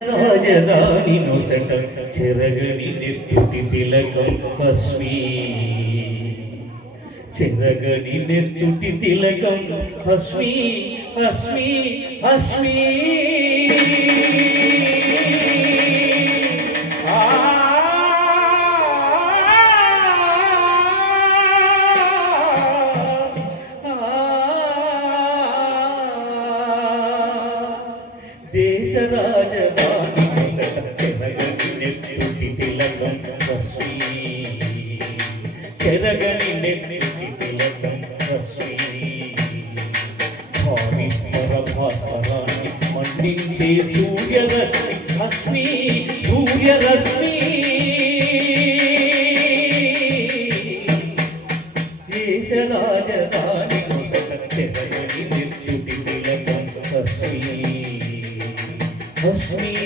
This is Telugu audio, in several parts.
రాజధాని నొసట చెరగని నెత్తుటి తిలకం హస్మీ చెరగని నెత్తుటి తిలకం హస్మీ హస్మీ హస్మీ దేశ రాజధాని మొసట చెరగని తిలకం హస్మీ చెరగని నెత్తుటి తిలకం హస్మీ భావిస్వర భాస్వరాన్ని మండించే సూర్యరశ్మి హస్మి సూర్యరశ్మి దేశ రాజధాని చెరగని నెత్తుటి తిలకం హస్మి 我服你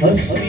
Hush.